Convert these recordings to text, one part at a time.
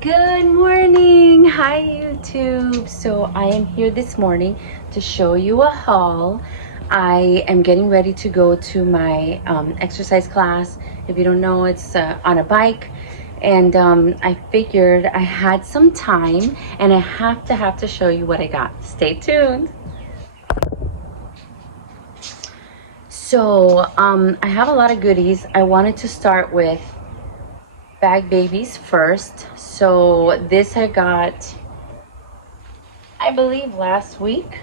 Good morning. Hi YouTube. So I am here this morning to show you a haul. I am getting ready to go to my exercise class. If you don't know, it's on a bike, and I figured I had some time and I have to show you what I got. Stay tuned. So I have a lot of goodies. I wanted to start with bag babies first. So this I got, I believe, last week,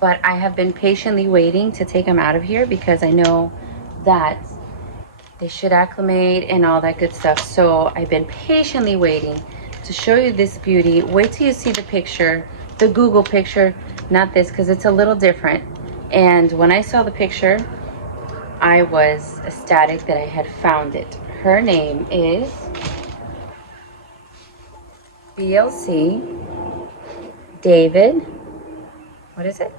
but I have been patiently waiting to take them out of here because I know that they should acclimate and all that good stuff. So I've been patiently waiting to show you this beauty. Wait till you see the picture, the Google picture, not this, because it's a little different. And when I saw the picture, I was ecstatic that I had found it. Her name is BLC David, what is it?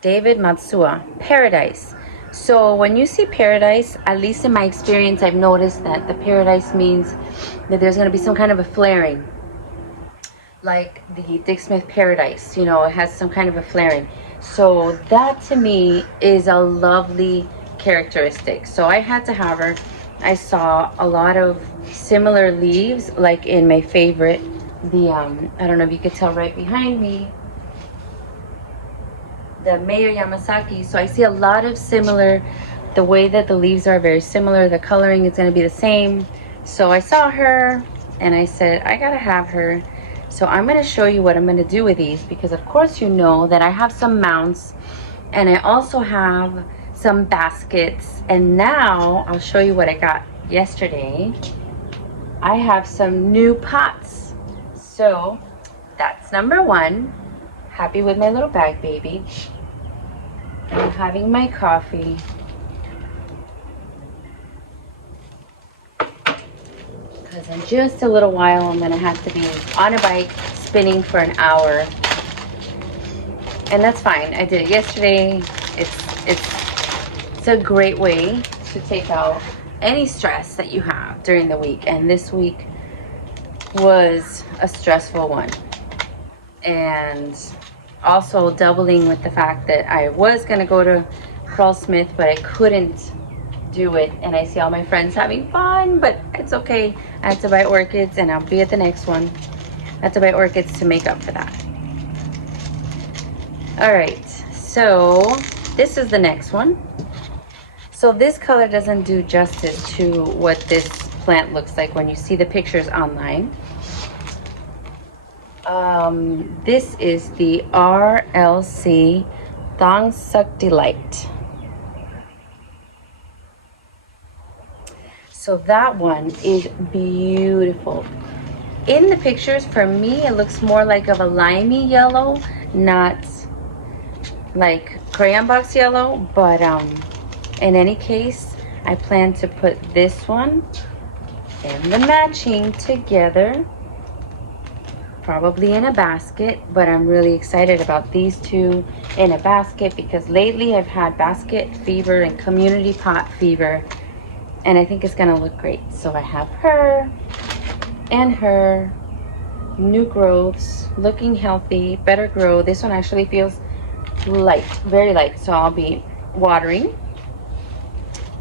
David Matsua, Paradise. So when you see Paradise, at least in my experience, I've noticed that the Paradise means that there's going to be some kind of a flaring. Like the Dick Smith Paradise, you know, it has some kind of a flaring. So that to me is a lovely characteristic. So I had to have her. I saw a lot of similar leaves, like in my favorite, the I don't know if you could tell right behind me, the Mayor Yamasaki. So I see a lot of similar, the way that the leaves are very similar, the coloring is going to be the same. So I saw her and I said, I gotta have her. So I'm going to show you what I'm going to do with these, because of course you know that I have some mounts and I also have some baskets, and now I'll show you what I got yesterday. I have some new pots. So that's number one. Happy with my little bag baby. I'm having my coffee. Because in just a little while I'm gonna have to be on a bike spinning for an hour. And that's fine. I did it yesterday. It's a great way to take out any stress that you have during the week. And this week was a stressful one. And also doubling with the fact that I was going to go to Carl Smith, but I couldn't do it. And I see all my friends having fun, but it's okay. I had to buy orchids, and I'll be at the next one. I had to buy orchids to make up for that. All right, so this is the next one. So this color doesn't do justice to what this plant looks like when you see the pictures online. This is the RLC Thong Suck Delight. So that one is beautiful. In the pictures, for me, it looks more like of a limey yellow, not like crayon box yellow, but in any case, I plan to put this one and the matching together, probably in a basket, but I'm really excited about these two in a basket because lately I've had basket fever and community pot fever, and I think it's gonna look great. So I have her and her, new growths, looking healthy, better grow. This one actually feels light, very light, so I'll be watering.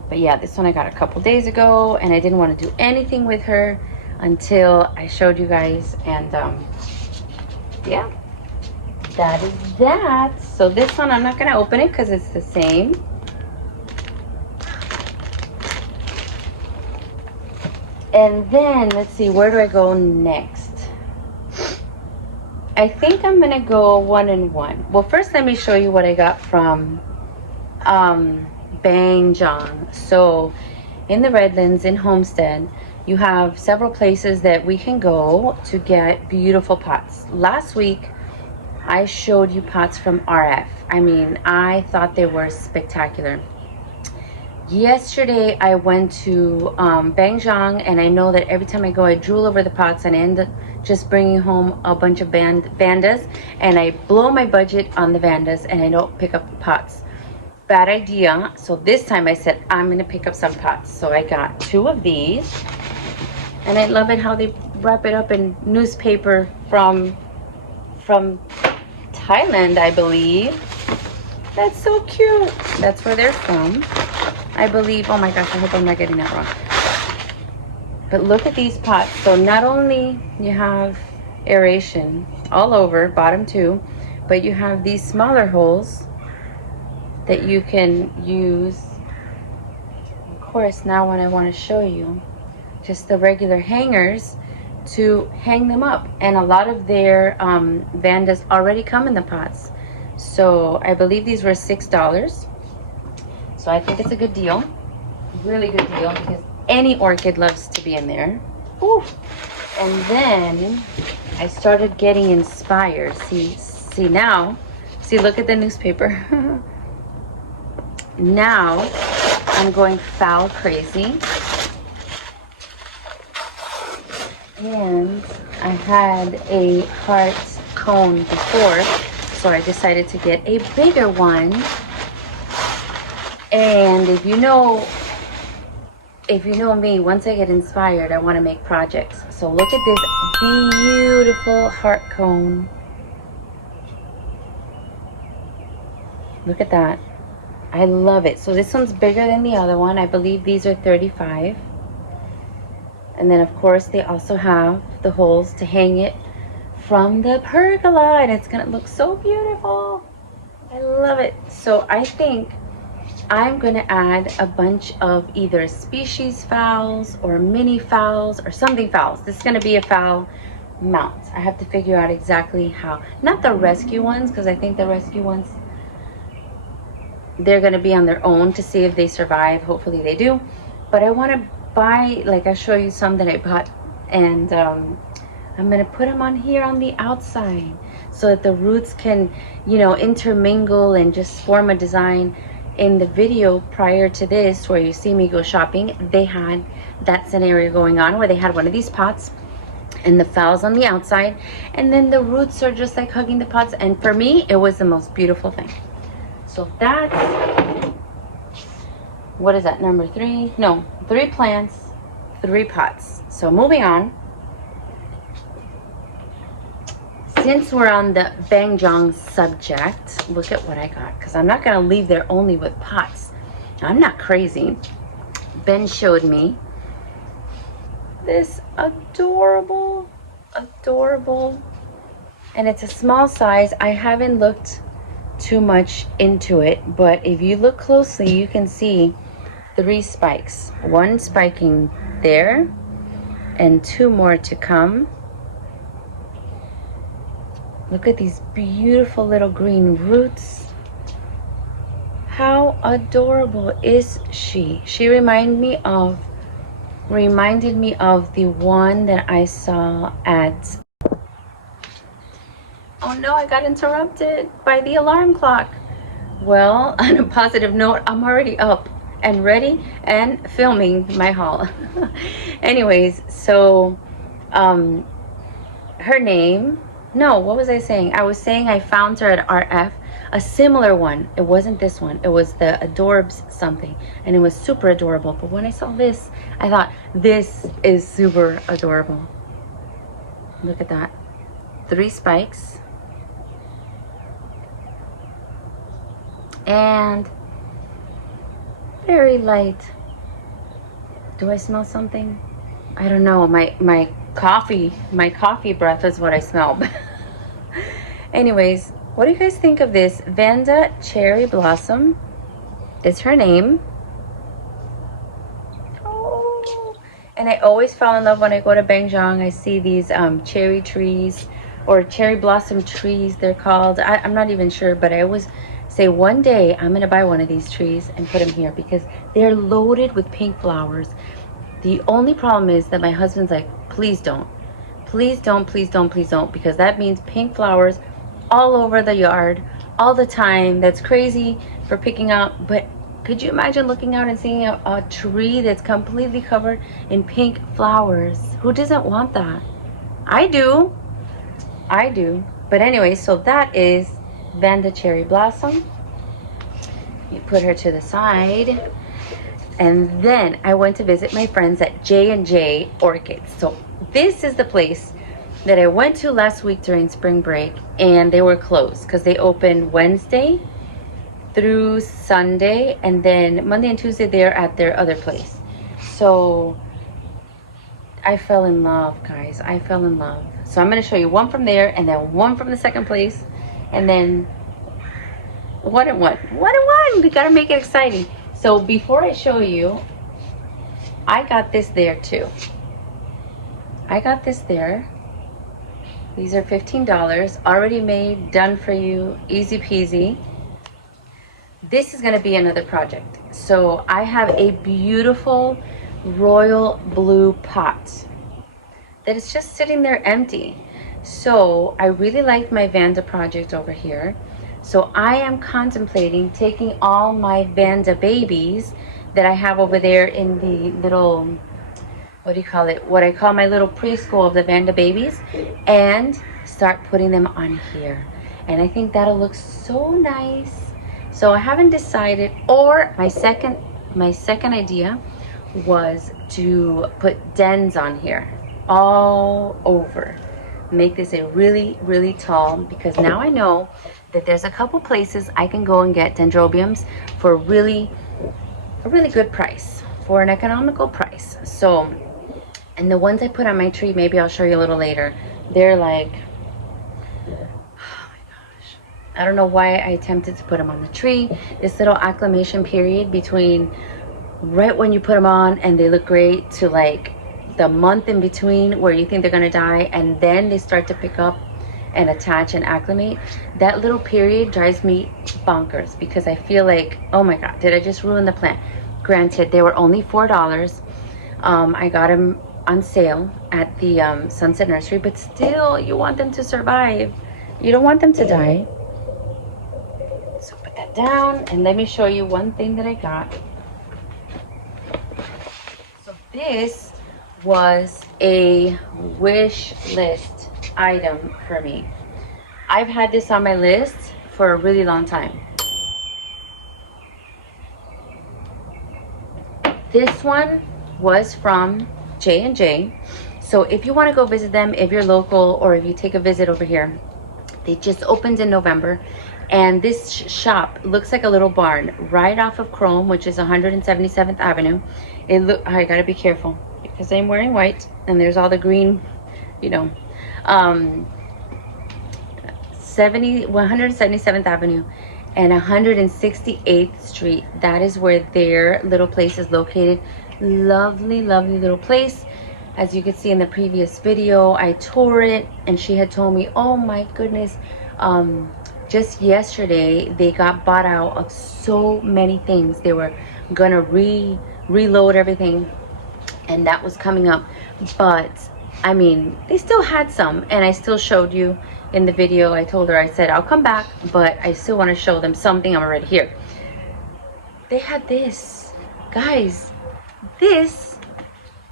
But yeah, this one I got a couple days ago, and I didn't want to do anything with her until I showed you guys. And yeah, that is that. So this one I'm not going to open it because it's the same. And then let's see, where do I go next? I think I'm going to go one and one. Well, first let me show you what I got from Banjong. So in the Redlands, in Homestead, you have several places that we can go to get beautiful pots. Last week I showed you pots from RF. I mean, I thought they were spectacular. Yesterday I went to Banjong, and I know that every time I go I drool over the pots and I end up just bringing home a bunch of Vandas, and I blow my budget on the Vandas and I don't pick up the pots. Bad idea. So this time I said I'm gonna pick up some pots. So I got two of these, and I love it how they wrap it up in newspaper from Thailand, I believe. That's so cute. That's where they're from, I believe. Oh my gosh, I hope I'm not getting that wrong. But look at these pots. So not only you have aeration all over, bottom too, but you have these smaller holes that you can use. Of course, now when I want to show you just the regular hangers to hang them up. And a lot of their Vandas already come in the pots. So I believe these were $6. So I think it's a good deal. Really good deal, because any orchid loves to be in there. Ooh. And then I started getting inspired. See now, look at the newspaper. Now I'm going foul crazy. And I had a heart cone before, so I decided to get a bigger one. And if you know me, once I get inspired, I want to make projects. So look at this beautiful heart cone. Look at that. I love it. So this one's bigger than the other one. I believe these are 35. And then of course they also have the holes to hang it from the pergola, and it's gonna look so beautiful. I love it. So I think I'm gonna add a bunch of either species phals or mini phals or something phals. This is gonna be a phal mount. I have to figure out exactly how. Not the rescue ones, because I think the rescue ones, they're gonna be on their own to see if they survive. Hopefully they do. But I want to buy, like, I'll show you some that I bought, and I'm gonna put them on here on the outside so that the roots can, you know, intermingle and just form a design. In the video prior to this, where you see me go shopping, they had that scenario going on where they had one of these pots and the phals on the outside, and then the roots are just like hugging the pots, and for me it was the most beautiful thing. So that's, what is that, number 3? No, 3 plants, 3 pots. So moving on. Since we're on the Banjong subject, look at what I got, because I'm not going to leave there only with pots. I'm not crazy. Ben showed me this adorable, and it's a small size. I haven't looked too much into it, but if you look closely, you can see 3 spikes. 1 spiking there, and 2 more to come. Look at these beautiful little green roots. How adorable is she? She reminded me of the one that I saw at, oh no, I got interrupted by the alarm clock. Well, on a positive note, I'm already up and ready and filming my haul. Anyways, so her name, no, what was I saying? I was saying I found her at RF, a similar one. It wasn't this one. It was the Adorbs something, and it was super adorable. But when I saw this, I thought, this is super adorable. Look at that. 3 spikes. And very light. Do I smell something? I don't know. My coffee breath is what I smell. Anyways, what do you guys think of this? Vanda Cherry Blossom is her name. Oh, and I always fall in love when I go to Banjong. I see these cherry trees, or cherry blossom trees they're called. I'm not even sure, but I always say one day I'm gonna buy one of these trees and put them here, because they're loaded with pink flowers. The only problem is that my husband's like, please don't, please don't, please don't, please don't, because that means pink flowers all over the yard all the time. That's crazy for picking up. But could you imagine looking out and seeing a tree that's completely covered in pink flowers? Who doesn't want that? I do. But anyway, so that is Vanda Cherry Blossom. You put her to the side. And then I went to visit my friends at J Orchids. So this is the place that I went to last week during spring break, and they were closed because they opened Wednesday through Sunday, and then Monday and Tuesday they're at their other place. So I fell in love, guys. I fell in love. So I'm going to show you one from there, and then one from the second place, and then one and one. We got to make it exciting. So before I show you, I got this there too. I got this there. These are $15, already made, done for you, easy peasy. This is gonna be another project. So I have a beautiful royal blue pot that is just sitting there empty. So I really liked my Vanda project over here. So I am contemplating taking all my Vanda babies that I have over there in the little, what do you call it? What I call my little preschool of the Vanda babies, and start putting them on here. And I think that'll look so nice. So I haven't decided, or my second idea was to put dens on here all over. Make this a really, really tall, because now I know that there's a couple places I can go and get dendrobiums for a really good price, for an economical price. So, and the ones I put on my tree, maybe I'll show you a little later, they're like, oh my gosh, I don't know why I attempted to put them on the tree. This little acclimation period between right when you put them on and they look great to like the month in between where you think they're gonna die, and then they start to pick up and attach and acclimate, that little period drives me bonkers, because I feel like, oh my god, did I just ruin the plant? Granted, they were only $4. I got them on sale at the Sunset Nursery, but still, you want them to survive. You don't want them to die. So put that down, and let me show you one thing that I got. So this was a wish list item for me. I've had this on my list for a really long time. This one was from J&J. So if you want to go visit them, if you're local, or if you take a visit over here, they just opened in November, and this shop looks like a little barn right off of Chrome, which is 177th Avenue. I gotta be careful because I'm wearing white and there's all the green, you know. 177th Avenue and 168th Street. That is where their little place is located. Lovely, lovely little place. As you can see in the previous video, I toured it, and she had told me, oh my goodness, just yesterday they got bought out of so many things. They were gonna reload everything, and that was coming up. But I mean, they still had some, and I still showed you in the video. I told her, I said I'll come back, but I still want to show them something. I'm already here. They had this, guys. This,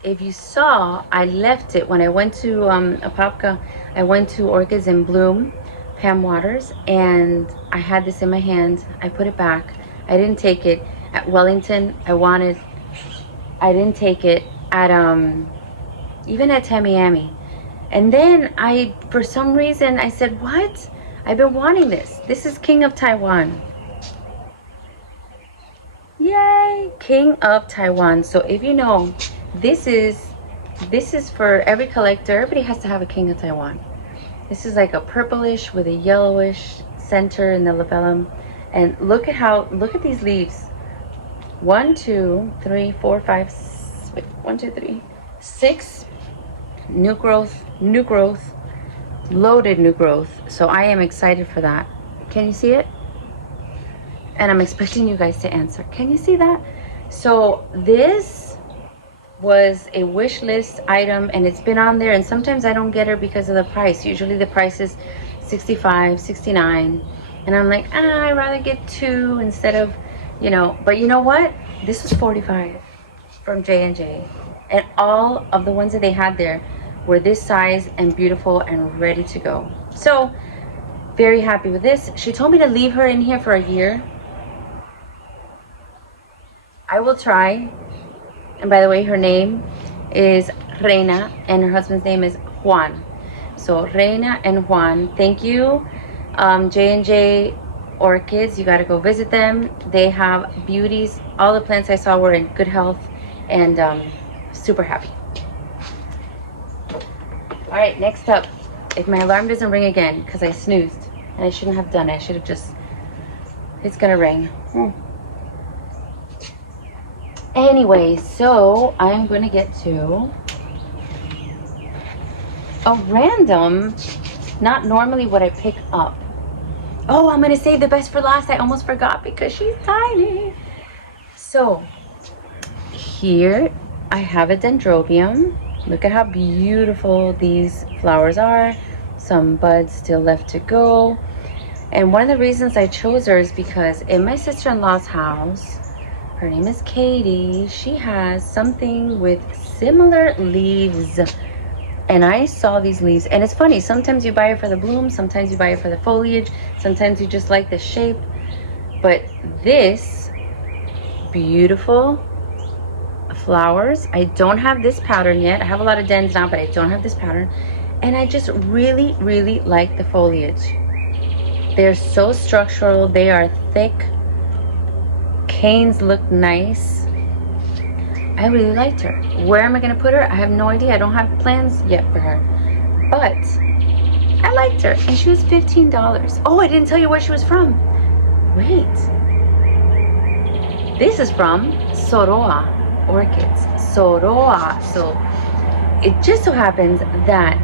if you saw, I left it when I went to Apopka. I went to Orchids in Bloom, Pam Waters, and I had this in my hand. I put it back. I didn't take it at Wellington. I didn't take it at even at Tamiami. And then for some reason, I said, what? I've been wanting this. This is King of Taiwan. Yay, King of Taiwan. So if you know, this is for every collector. Everybody has to have a King of Taiwan. This is like a purplish with a yellowish center in the labellum. And look at these leaves. 1, 2, 3, 4, 5, 1, 2, 3, 6 new growth, loaded new growth. So I am excited for that. Can you see it? And I'm expecting you guys to answer. Can you see that? So this was a wish list item, and it's been on there, and sometimes I don't get her because of the price. Usually the price is $65, $69, and I'm like, I'd rather get 2 instead of, you know. But you know what? This was $45 from J&J, and all of the ones that they had there were this size and beautiful and ready to go. So very happy with this. She told me to leave her in here for a year. I will try. And by the way, her name is Reina and her husband's name is Juan. So Reina and Juan, thank you. J Orchids, you got to go visit them. They have beauties. All the plants I saw were in good health, and super happy. All right, next up, if my alarm doesn't ring again because I snoozed and I shouldn't have done it, I should have just, it's gonna ring. Anyway, so I'm gonna get to a random, not normally what I pick up. Oh, I'm gonna save the best for last. I almost forgot because she's tiny. So here I have a dendrobium. Look at how beautiful these flowers are. Some buds still left to go. And one of the reasons I chose her is because in my sister-in-law's house, her name is Katie, she has something with similar leaves. And I saw these leaves, and it's funny, sometimes you buy it for the bloom, sometimes you buy it for the foliage, sometimes you just like the shape. But this beautiful flowers, I don't have this pattern yet. I have a lot of dens now, but I don't have this pattern. And I just really, really like the foliage. They're so structural, they are thick. Canes look nice. I really liked her. Where am I gonna put her? I have no idea. I don't have plans yet for her. But I liked her, and she was $15. Oh, I didn't tell you where she was from. Wait. This is from Soroa Orchids. Soroa. So it just so happens that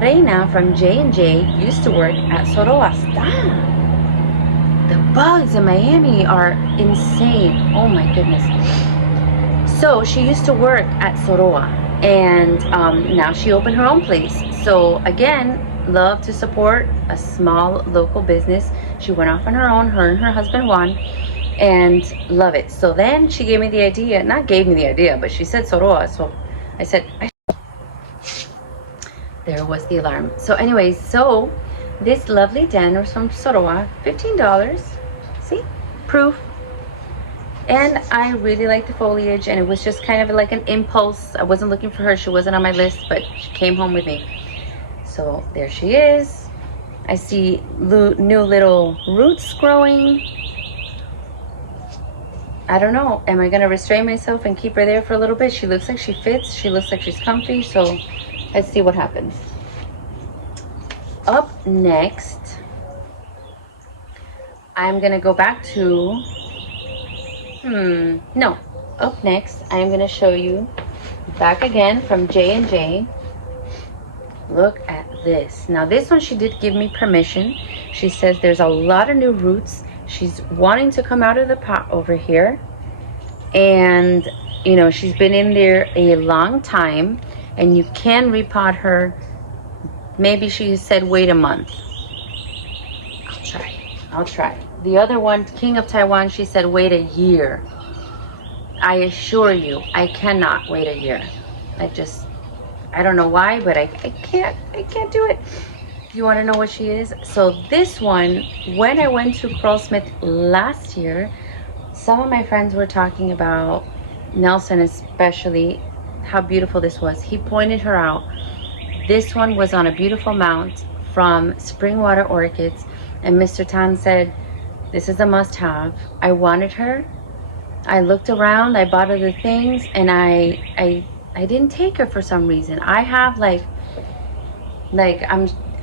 Reina from J used to work at Soroa. Stop. The bugs in Miami are insane. Oh my goodness. So she used to work at Soroa, and now she opened her own place. So again, love to support a small local business. She went off on her own, her and her husband Juan, and love it. So then she gave me the idea, not gave me the idea, but she said Soroa. So I said, there was the alarm. So anyways, so this lovely den was from Soroa, $15. See, proof. And I really like the foliage, and it was just kind of like an impulse. I wasn't looking for her, she wasn't on my list, but she came home with me. So there she is. I see new little roots growing. I don't know, am I gonna restrain myself and keep her there for a little bit? She looks like she fits, she looks like she's comfy, so let's see what happens. Up next, I'm gonna go back to no. Up next, I'm gonna show you back again from J&J. Look at this. Now this one, she did give me permission. She says there's a lot of new roots. She's wanting to come out of the pot over here. And, you know, she's been in there a long time. And you can repot her. Maybe she said wait a month. I'll try. The other one, King of Taiwan, she said wait a year. I assure you, I cannot wait a year. I don't know why, but I can't do it. You want to know what she is? So this one, when I went to Pearlsmith last year, some of my friends were talking about, Nelson especially, how beautiful this was. He pointed her out. This one was on a beautiful mount from Springwater Orchids, and Mr. Tan said, this is a must-have. I wanted her. I looked around, I bought her the things, and I didn't take her for some reason. I have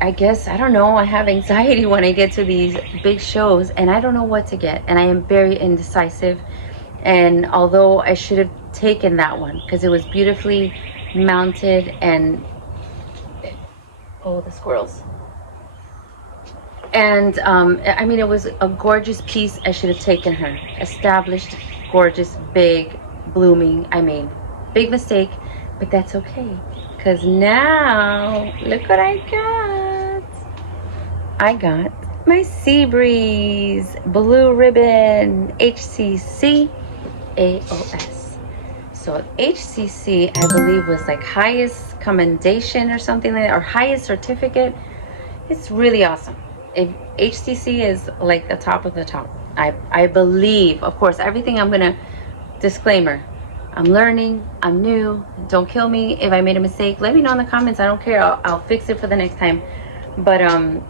I guess, I don't know, I have anxiety when I get to these big shows, and I don't know what to get, and I am very indecisive. And although I should have taken that one because it was beautifully mounted, and oh, the squirrels. And I mean, it was a gorgeous piece. I should have taken her. Established, gorgeous, big, blooming. I mean, big mistake, but that's okay. Because now, look what I got. I got my Sea Breeze Blue Ribbon HCC AOS. So HCC, I believe, was like highest commendation or something like that, or highest certificate. It's really awesome. If HCC is like the top of the top, I believe. Of course, everything I'm gonna disclaimer, I'm learning, I'm new, don't kill me. If I made a mistake, let me know in the comments. I don't care, I'll fix it for the next time. But I'm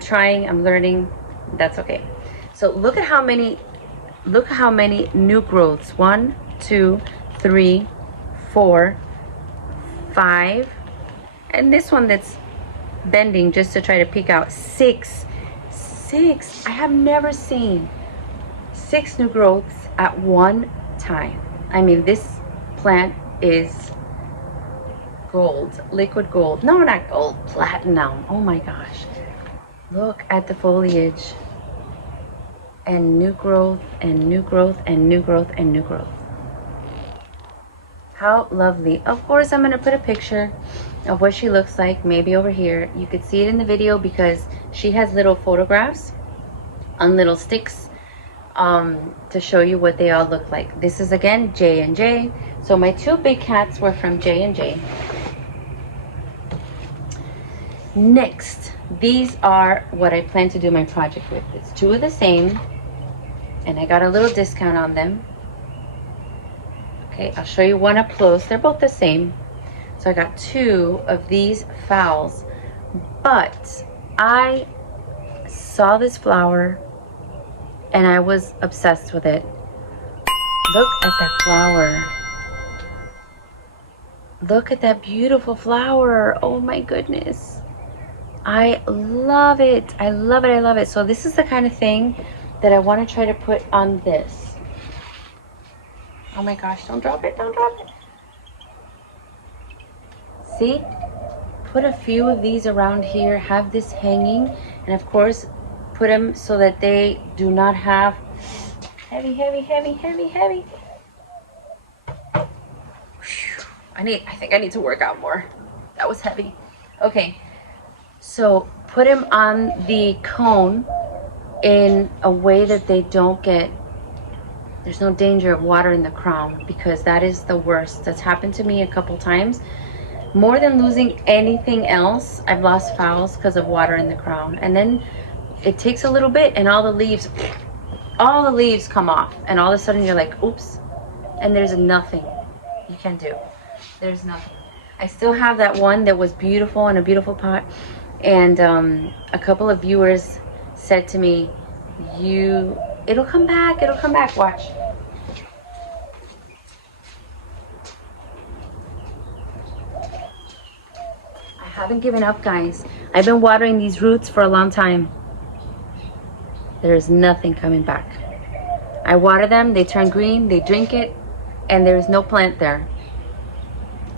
trying, I'm learning, that's okay. So look at how many new growths. 1, 2, 3, 4, 5, and this one that's bending just to try to peek out, 6. I have never seen 6 new growths at one time. I mean, this plant is gold, liquid gold. No, not gold, platinum. Oh my gosh. Look at the foliage. And new growth, and new growth, and new growth, and new growth. How lovely. Of course, I'm going to put a picture of what she looks like, maybe over here. You could see it in the video because she has little photographs on little sticks to show you what they all look like. This is, again, J&J. So my 2 big cats were from J&J. Next, these are what I plan to do my project with. It's 2 of the same, and I got a little discount on them. Okay, I'll show you one up close. They're both the same. So I got 2 of these phals, but I saw this flower and I was obsessed with it. Look at that flower. Look at that beautiful flower. Oh my goodness. I love it. I love it. I love it. So this is the kind of thing that I want to try to put on this. Oh my gosh, don't drop it. Don't drop it. See? Put a few of these around here. Have this hanging. And of course, put them so that they do not have heavy. I think I need to work out more. That was heavy. Okay. So put them on the cone in a way that they don't get, there's no danger of water in the crown, because that is the worst. That's happened to me a couple times. More than losing anything else, I've lost phals because of water in the crown. And then it takes a little bit and all the leaves come off, and all of a sudden you're like, oops, and there's nothing you can do. There's nothing. I still have that one that was beautiful in a beautiful pot, and a couple of viewers said to me, it'll come back, watch. I haven't given up, guys. I've been watering these roots for a long time. There's nothing coming back. I water them, they turn green, they drink it, and there's no plant there.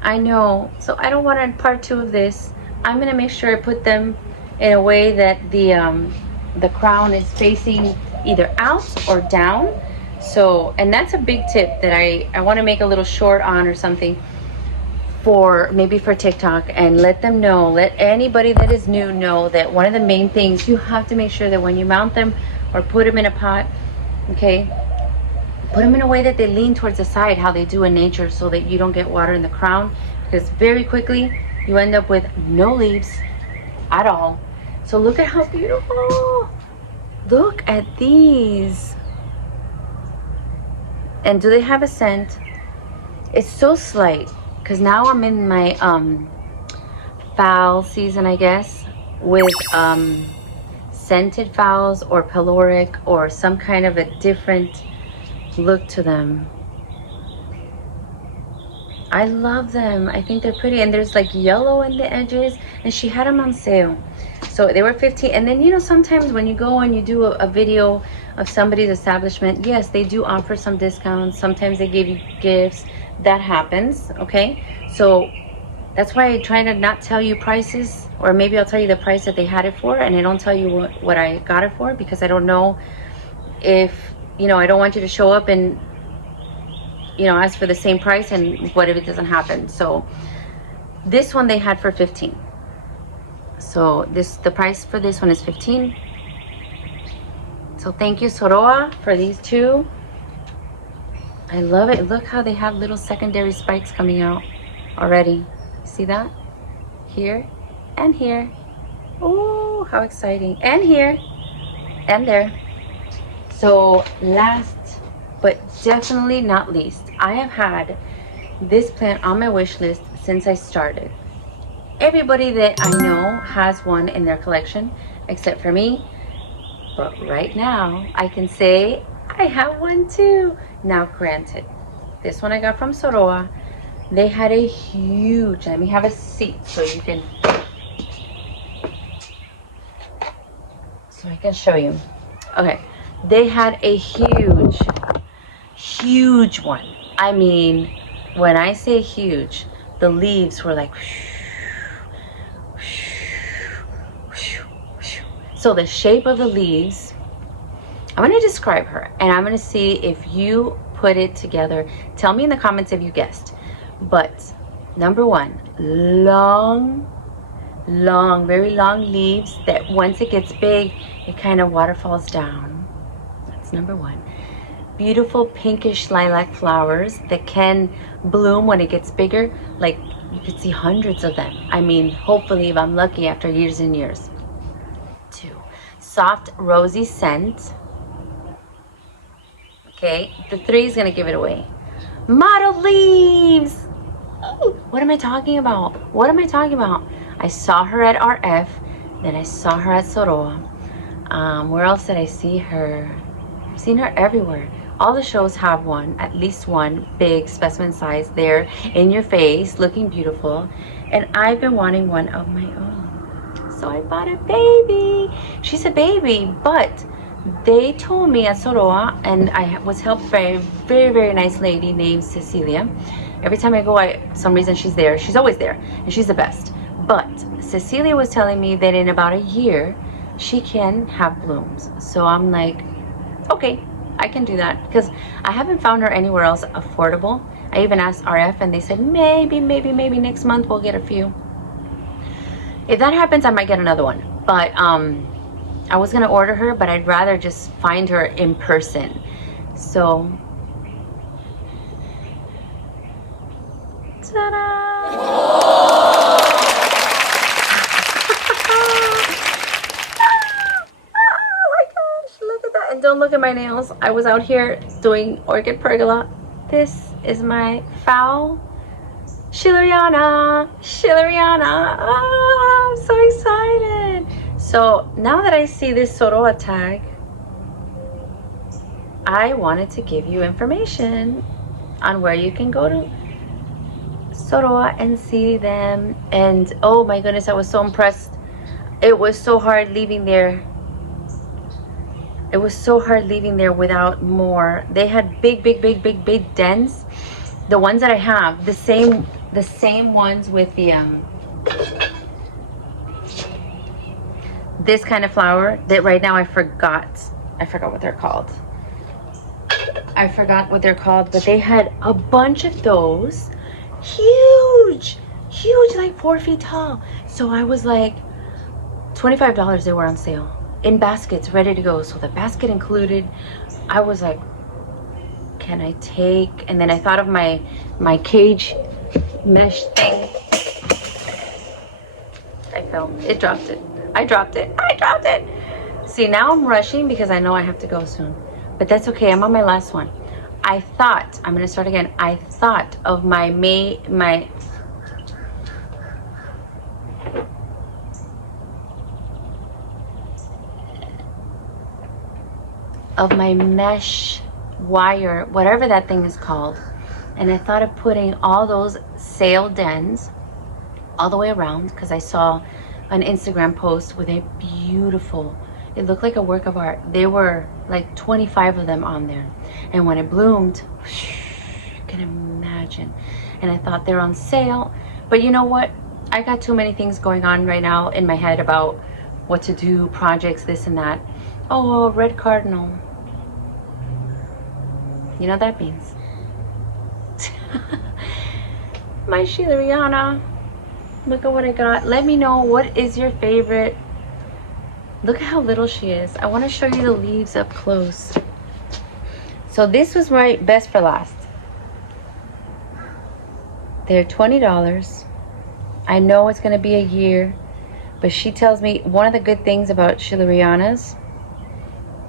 I know, so I don't want to part 2 of this. I'm gonna make sure I put them in a way that the crown is facing either out or down. So, and that's a big tip that I want to make a little short on or something for maybe for TikTok, and let them know, let anybody that is new know that one of the main things, you have to make sure that when you mount them or put them in a pot, okay, put them in a way that they lean towards the side, how they do in nature, so that you don't get water in the crown, because very quickly you end up with no leaves at all. So look at how beautiful. Look at these. And do they have a scent? It's so slight, because now I'm in my phal season, I guess, with scented phals or peloric or some kind of a different look to them. I love them. I think they're pretty, and there's like yellow in the edges, and she had them on sale. So they were 15. And then, you know, sometimes when you go and you do a video of somebody's establishment, yes, they do offer some discounts. Sometimes they give you gifts. That happens, okay? So that's why I try to not tell you prices, or maybe I'll tell you the price that they had it for, and I don't tell you what I got it for, because I don't know if, you know, I don't want you to show up and, you know, ask for the same price, and what if it doesn't happen? So this one they had for 15. So the price for this one is 15. So thank you, Soroa, for these 2. I love it. Look how they have little secondary spikes coming out already. See that? Here and here. Oh, how exciting. And here and there. So last But definitely not least, I have had this plant on my wish list since I started. Everybody that I know has one in their collection except for me. But right now, I can say I have one too. Now, granted, this one I got from Soroa. They had a huge, let me have a seat so I can show you. Okay, they had a huge one. I mean, when I say huge, the leaves were like, so the shape of the leaves, I'm going to describe her and I'm going to see if you put it together. Tell me in the comments if you guessed. But number one, long, very long leaves that once it gets big, it kind of waterfalls down. That's number one. Beautiful pinkish lilac flowers that can bloom when it gets bigger. Like you could see hundreds of them. I mean, hopefully if I'm lucky after years and years. Two, soft rosy scent. Okay, the three is gonna give it away. Mottled leaves. Oh, what am I talking about? What am I talking about? I saw her at RF, then I saw her at Soroa. Where else did I see her? I've seen her everywhere. All the shows have one, at least one big specimen size there in your face, looking beautiful. And I've been wanting one of my own. So I bought a baby. She's a baby, but they told me at Soroa, and I was helped by a very nice lady named Cecilia. Every time I go, some reason she's there. She's always there, and she's the best. But Cecilia was telling me that in about a year, she can have blooms. So I'm like, okay, I can do that, because I haven't found her anywhere else affordable. I even asked RF, and they said maybe next month we'll get a few. If that happens, I might get another one. But I was gonna order her, but I'd rather just find her in person. So, ta-da! Oh my gosh, look at that. And don't look at my nails. I was out here doing orchid pergola. This is my foul Schilleriana. Oh, I'm so excited. So now that I see this Soroa tag, I wanted to give you information on where you can go to Soroa and see them. And oh my goodness, I was so impressed. It was so hard leaving there. It was so hard leaving there without more. They had big dens. The ones that I have, the same ones with the this kind of flower that right now I forgot what they're called. I forgot what they're called, but they had a bunch of those, huge, like 4 feet tall. So I was like, $25 they were on sale in baskets, ready to go. So the basket included. I was like, can I take? And then I thought of my cage mesh thing. I fell. It dropped it. I dropped it. See, now I'm rushing because I know I have to go soon. But that's okay. I'm on my last one. I'm going to start again. I thought of my mesh wire, whatever that thing is called. And I thought of putting all those sale dens all the way around, because I saw an Instagram post with a beautiful, it looked like a work of art. There were like 25 of them on there. And when it bloomed, you can imagine. And I thought they're on sale. But you know what? I got too many things going on right now in my head about what to do, projects, this and that. Oh, red cardinal. You know what that means? My Schilleriana. Look at what I got. Let me know, what is your favorite? Look at how little she is. I want to show you the leaves up close. So this was my best for last. They're $20. I know it's going to be a year, but she tells me one of the good things about Schillerianas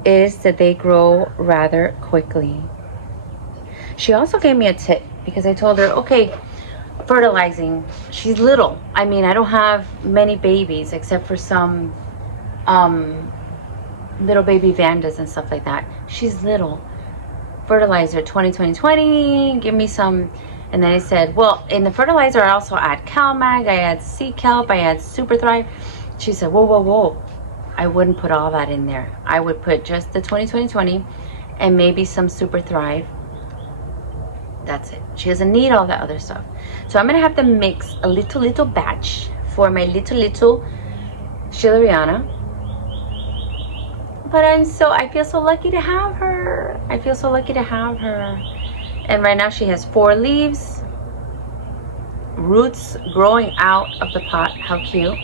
is that they grow rather quickly. She also gave me a tip because I told her, okay, fertilizing, she's little. I mean, I don't have many babies except for some little baby Vandas and stuff like that. She's little. Fertilizer 2020, give me some. And then I said, well, in the fertilizer I also add CalMag, I add Sea Kelp, I add Super Thrive. She said, whoa, whoa, whoa, I wouldn't put all that in there. I would put just the 2020 and maybe some Super Thrive. That's it. She doesn't need all that other stuff. So I'm gonna have to mix a little batch for my little Schilleriana. But I feel so lucky to have her. I feel so lucky to have her. And right now she has 4 leaves, roots growing out of the pot. How cute.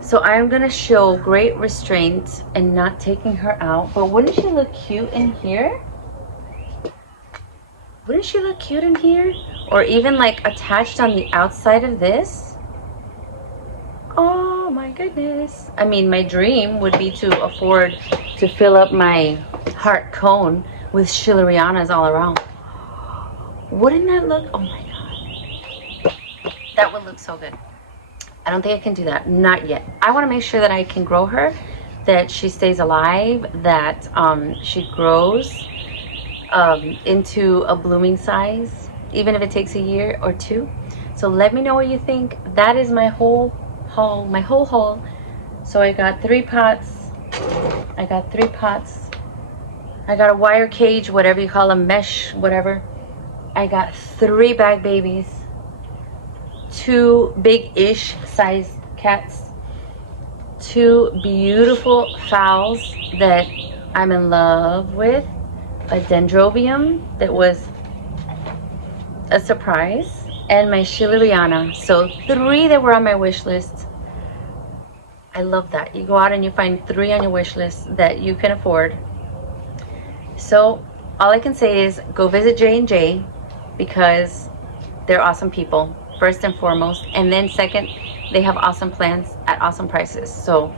So I'm gonna show great restraint and not taking her out. But wouldn't she look cute in here? Wouldn't she look cute in here? Or even like attached on the outside of this? Oh my goodness. I mean, my dream would be to afford to fill up my heart cone with Schillerianas all around. Wouldn't that look, oh my God. That would look so good. I don't think I can do that, not yet. I wanna make sure that I can grow her, that she stays alive, that she grows into a blooming size, even if it takes a year or 2. So let me know what you think. That is my whole haul, So I got 3 pots. I got a wire cage, whatever you call them, mesh, whatever. I got 3 bag babies, 2 big-ish size cats, 2 beautiful phals that I'm in love with, a dendrobium that was a surprise, and my Schilleriana. So 3 that were on my wish list. I love that. You go out and you find 3 on your wish list that you can afford. So all I can say is go visit J&J because they're awesome people, first and foremost. And then second, they have awesome plants at awesome prices. So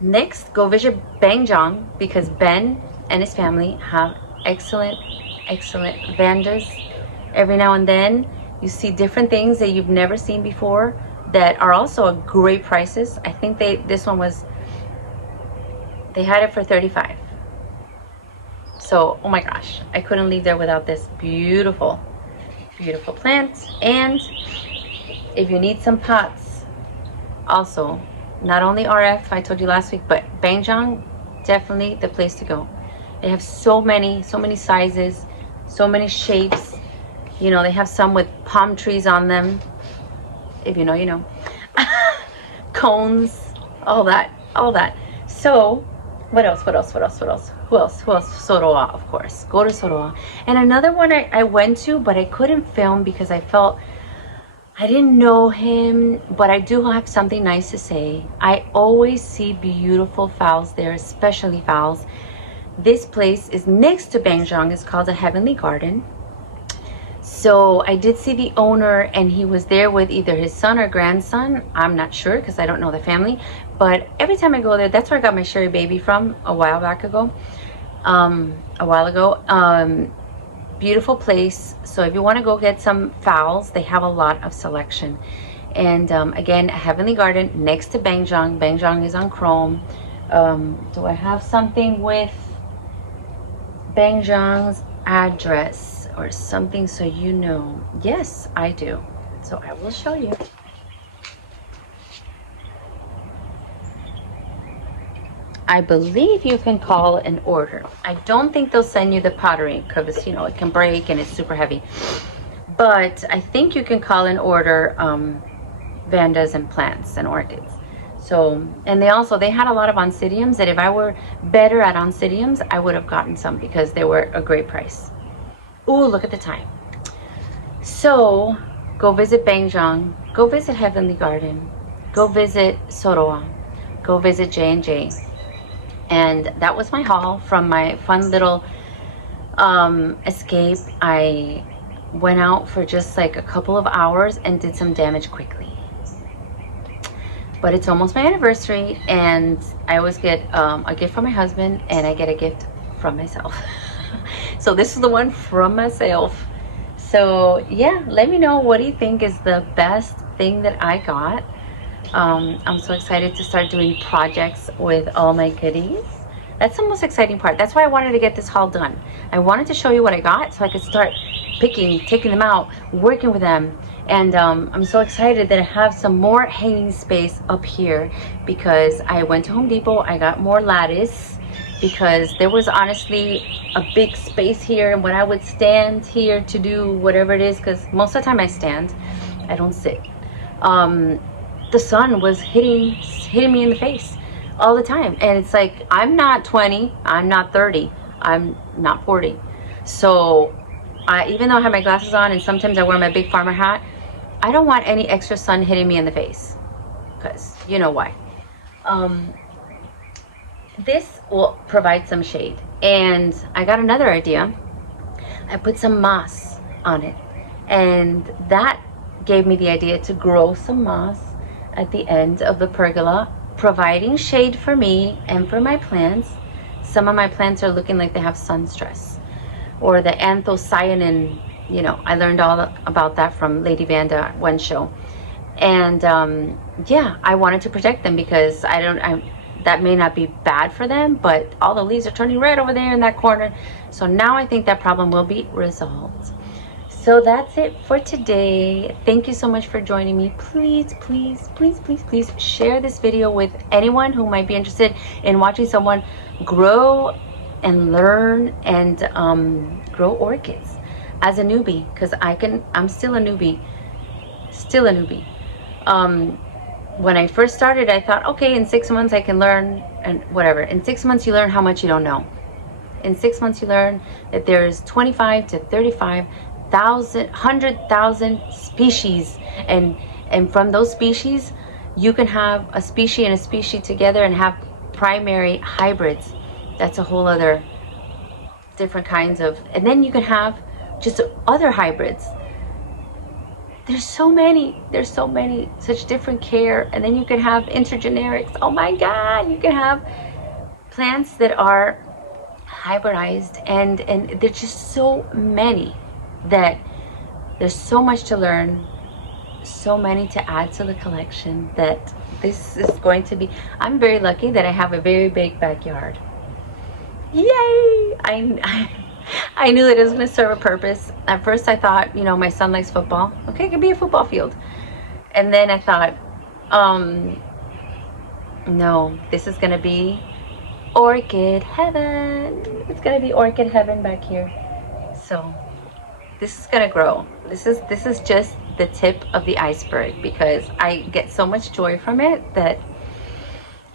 next, go visit Banjong because Ben and his family have excellent Vandas. Every now and then you see different things that you've never seen before that are also at great prices. I think this one was, they had it for $35. So, oh my gosh, I couldn't leave there without this beautiful plant. And if you need some pots, also, not only RF, I told you last week, but Banjong, definitely the place to go. They have so many sizes, so many shapes. You know, they have some with palm trees on them. If you know, you know. Cones, all that. So, what else? Who else? Soroa, of course. Go to Soroa. And another one I went to, but I couldn't film because I felt I didn't know him, but I do have something nice to say. I always see beautiful phals there, especially phals. This place is next to Banjong. It's called the Heavenly Garden. So I did see the owner, and he was there with either his son or grandson. I'm not sure because I don't know the family. But every time I go there, that's where I got my Sherry baby from a while ago. Beautiful place. So if you want to go get some phals, they have a lot of selection. And again, Heavenly Garden next to Banjong. Banjong is on Chrome. Do I have something with Banjong's address or something so you know? Yes, I do. So I will show you. I believe you can call an order. I don't think they'll send you the pottery because, you know, it can break and it's super heavy. But I think you can call and order Vandas and plants and orchids. So, and they had a lot of oncidiums that if I were better at oncidiums, I would have gotten some because they were a great price. Ooh, look at the time. So, go visit Banjong. Go visit Heavenly Garden. Go visit Soroa. Go visit J&J. And that was my haul from my fun little escape. I went out for just like a couple of hours and did some damage quickly. But it's almost my anniversary, and I always get a gift from my husband, and I get a gift from myself. So this is the one from myself. So yeah, let me know, what do you think is the best thing that I got? I'm so excited to start doing projects with all my goodies. That's the most exciting part. That's why I wanted to get this haul done. I wanted to show you what I got so I could start picking, taking them out, working with them. And I'm so excited that I have some more hanging space up here because I went to Home Depot. I got more lattice because there was honestly a big space here, and when I would stand here to do whatever it is, because most of the time I stand, I don't sit. The sun was hitting me in the face all the time, and it's like, I'm not 20, I'm not 30, I'm not 40. So even though I have my glasses on and sometimes I wear my big farmer hat, I don't want any extra sun hitting me in the face, because you know why. This will provide some shade, and I got another idea. I put some moss on it, and that gave me the idea to grow some moss at the end of the pergola, providing shade for me and for my plants. Some of my plants are looking like they have sun stress, or the anthocyanin. You know, I learned all about that from Lady Vanda one show. And yeah, I wanted to protect them because that may not be bad for them, but all the leaves are turning red over there in that corner. So now I think that problem will be resolved. So that's it for today. Thank you so much for joining me. Please, please, please, please, please share this video with anyone who might be interested in watching someone grow and learn and grow orchids as a newbie, because I'm still a newbie. When I first started, I thought, okay, in 6 months I can learn, and whatever. In 6 months you learn how much you don't know. In 6 months you learn that there's 25 to 35,000, 100,000 species, and from those species you can have a species and a species together and have primary hybrids. That's a whole other different kinds of, and then you can have just other hybrids. There's so many, such different care. And then you can have intergenerics. Oh my God, you can have plants that are hybridized, and there's just so many that there's so much to learn, so many to add to the collection, that this is going to be, I'm very lucky that I have a very big backyard. Yay! I knew that it was going to serve a purpose. At first I thought, you know, my son likes football. Okay, it could be a football field. And then I thought, no, this is going to be orchid heaven. It's going to be orchid heaven back here. So this is going to grow. This is just the tip of the iceberg, because I get so much joy from it that,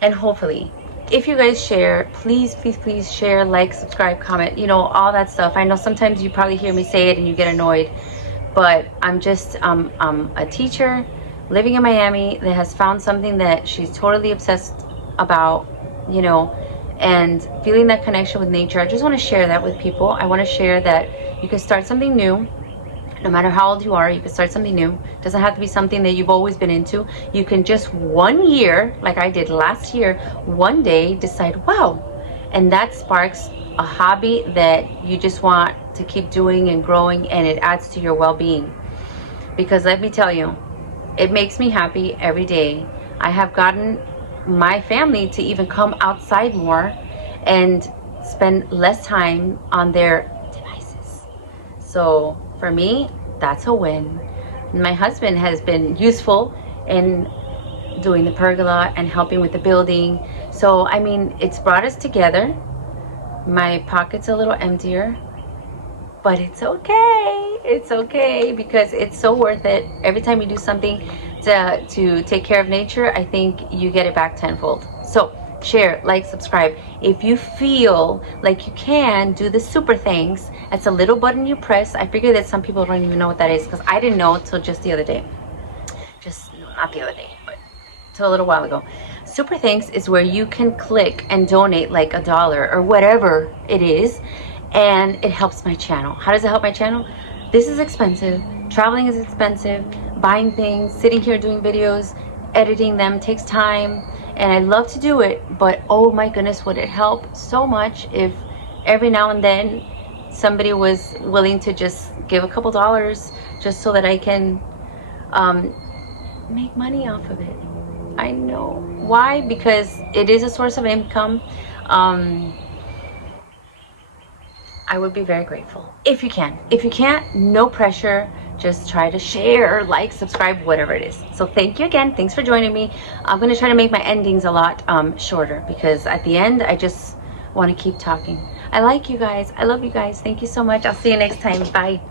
and hopefully, if you guys share, please, please, please share, like, subscribe, comment, you know, all that stuff. I know sometimes you probably hear me say it and you get annoyed, but I'm just, I'm a teacher living in Miami that has found something that she's totally obsessed about, you know, and feeling that connection with nature. I just want to share that with people. I want to share that you can start something new. No matter how old you are, you can start something new. It doesn't have to be something that you've always been into. You can just 1 year, like I did last year, one day decide, wow, and that sparks a hobby that you just want to keep doing and growing, and it adds to your well-being. Because let me tell you, it makes me happy every day. I have gotten my family to even come outside more and spend less time on their devices. So for me, that's a win. My husband has been useful in doing the pergola and helping with the building. So, I mean, it's brought us together. My pocket's a little emptier, but it's okay. It's okay, because it's so worth it. Every time you do something to take care of nature, I think you get it back tenfold. So share, like, subscribe. If you feel like you can do the super thanks, it's a little button you press. I figure that some people don't even know what that is, because I didn't know until just the other day. Not the other day, but till a little while ago. Super thanks is where you can click and donate like $1 or whatever it is, and it helps my channel. How does it help my channel? This is expensive. Traveling is expensive. Buying things, sitting here doing videos, editing them takes time. And I love to do it, but oh my goodness, would it help so much if every now and then somebody was willing to just give a couple dollars just so that I can make money off of it. I know. Why? Because it is a source of income. I would be very grateful if you can. If you can't, no pressure. Just try to share, like, subscribe, whatever it is. So thank you again. Thanks for joining me. I'm going to try to make my endings a lot shorter, because at the end I just want to keep talking. I like you guys. I love you guys. Thank you so much. I'll see you next time. Bye.